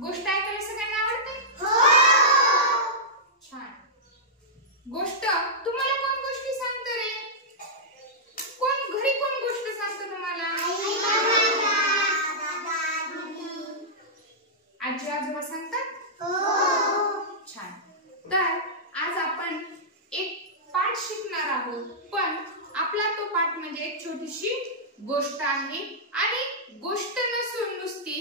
गोष्ट ऐकायला सगळ्यांना आवडते? छान. गोष्ट तुम्हाला कोण गोष्टी सांगतं रे? कोण घरी कोण गोष्ट सांगतं तुम्हाला? आजी आजोबा सांगतात? छान. तर आज आपण एक पाठ शिकणार आहोत, पण आपला तो पाठ म्हणजे एक छोटीशी गोष्ट आहे आणि गोष्ट नसून नुसती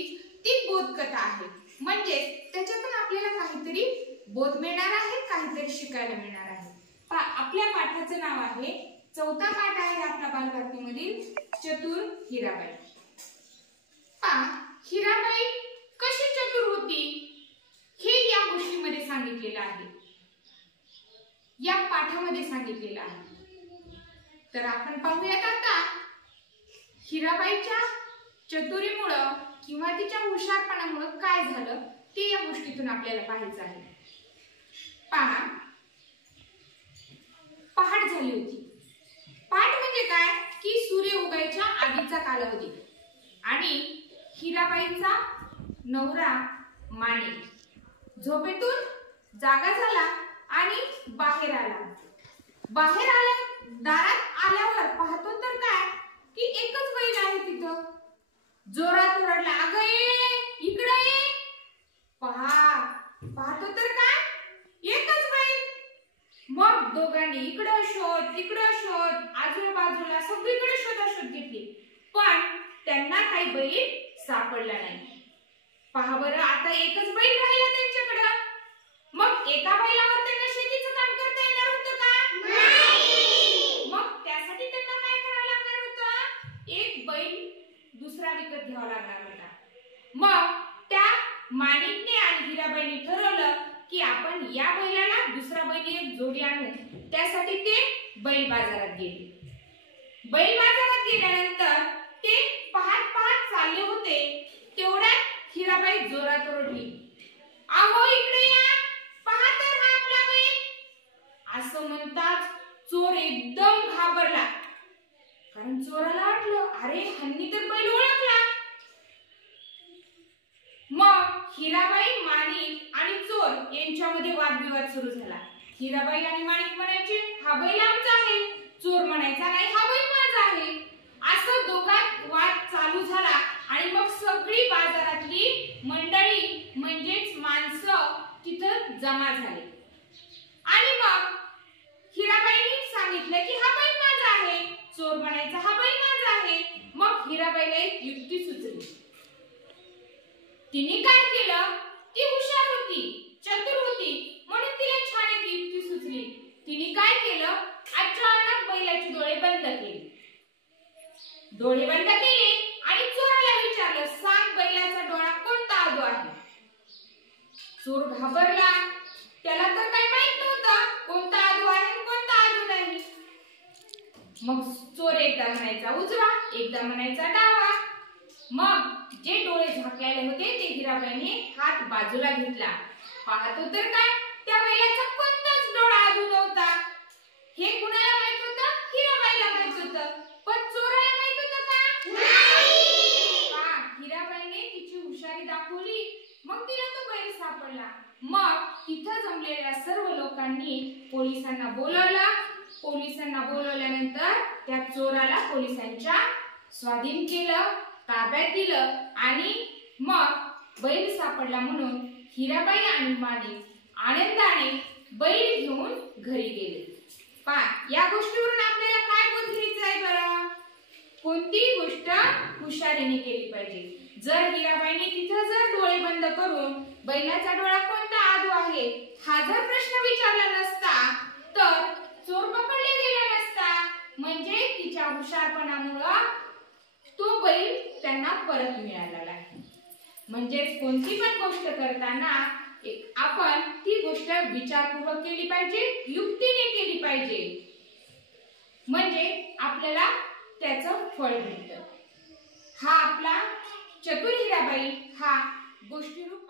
ती बोधकथा आहे. म्हणजे त्याच्यातून आपल्याला काहीतरी बोध मिळणार आहे, काहीतरी शिकायला मिळणार आहे. आपल्या पाठाचं नाव आहे, चौथा पाठ आहे आपला बालभारतीमधील, चतुर हिराबाई. हिराबाई कशी चतुर होती हे या गोष्टीमध्ये सांगितलेलं आहे, या पाठामध्ये सांगितलेलं आहे. तर आपण पाहूयात आता हिराबाईच्या चतुरीमुळे किंवा तिच्या हुशारपणामुळे काय झालं ते या गोष्टीतून आपल्याला पाहायचं आहे. पहाट झाली होती. पहाट म्हणजे काय की सूर्य उगायच्या आधीचा कालावधी. आणि हिराबाईचा नवरा माणिक झोपेतून जागा झाला आणि बाहेर आला. दारात आल्यावर पाहतो तर काय की एकच बैल आहे तिथं. जोरात ओरडला, अगं ये इकडे ये. पाहतो तर काय एकच बैल. मग दोघांनी इकडं शोध तिकडं शोध, आजूबाजूला सगळीकडे शोधाशोध घेतली, पण त्यांना काही बैल सापडला नाही. पहा बरं, आता एकच बैल राहिला त्यांच्याकडं. मग एका बैलावर त्यांना शेतीचं काम करता येणार होतं का? नाही. मग त्यासाठी त्यांना काय करावं लागणार होतं? एक बैल दुसरा विकत घ्यावा लागणार होता. मग त्या माणिकने आणि हिराबाईने ठरवलं की आपण या बैलाला दुसरा बैल एक जोडी आणू. त्यासाठी ते बैल बाजारात गेले. बैल बाजारात गेल्यानंतर ते पाहत चालले होते, तेवढ्यात हिराबाई जोरात ओरडली, अहो इकडे या, पहा तर हा आपला बैल. असं म्हणताच चोर एकदम घाबरला, कारण चोराला वाटलं अरे ह्यांनी तर बैल ओळखला. मग हिराबाई, माणिक आणि चोर यांच्यामध्ये वादविवाद सुरू झाला. हिराबाई आणि माणिक म्हणायचे हा बैल आमचा आहे, चोर म्हणायचा नाही हा बैल माझा आहे. असं दोघात वाद चालू झाला आणि मग सगळी बाजारातली मंडळी म्हणजेच माणसं तिथं जमा झाले. आणि मग हिराबाईंनी सांगितलं की हा बैल माझा आहे, चोर म्हणायचा हा बैल माझा आहे. मग हिराबाईला एक युक्ती सुचली. तिने काय केलं, ती हुशार होती, चतुर होती, म्हणून तिला छान एक युक्ती सुचली. तिने काय केलं, अचानक बैलाचे डोळे बंद केले. डोळे बंद केले आणि चोराला विचारलं, सांग बैलाचा डोळा कोणता आदू आहे. चोर घाबरला, त्याला तर काही माहित नव्हतं कोणता आदू आहे कोणता आदू नाही. मग चोर एकदा म्हणायचा उजवा, एकदा म्हणायचा डावा. मग जे डोळे झाकलेले होते ते हिराबाईने हात बाजूला घेतला. पाहतो तर काय त्या बैलाचा कोणताच डोळा आदू नव्हता. हे कुणाला माहित होतं? हिराबाईला माहित होतं, पण चोराला माहित होतं का? नाही. हिराबाईने तिची हुशारी दाखवली, मग तिला तो बैल सापडला. मग तिथं जमलेल्या सर्व लोकांनी पोलिसांना बोलावलं. पोलिसांना बोलवल्यानंतर त्या चोराला पोलिसांच्या स्वाधीन केलं, ताब्यात दिलं आणि मग बैल सापडला म्हणून हिराबाई आणि माणिक आनंदाने बैल घेऊन घरी गेले. या गोष्टीवरून आपल्याला काय बोध घ्यायचा आहे बरं? कोणती गोष्ट हुशारीने केली पाहिजे. जर हिराबाईने तिथं जर डोळे बंद करून बैलाचा डोळा कोणता आदू आहे हा जर प्रश्न विचारला नसता तर चोर पकडले गेला नसता. म्हणजे तिच्या हुशारपणामुळे तो बैल त्यांना परत मिळाला आहे. म्हणजेच कोणती पण गोष्ट करताना आपण ती गोष्ट विचारपूर्वक केली पाहिजे, युक्तीने केली पाहिजे, म्हणजे आपल्याला त्याचं फळ मिळतं. हा आपला चतुर हिराबाई हा गोष्टीरूप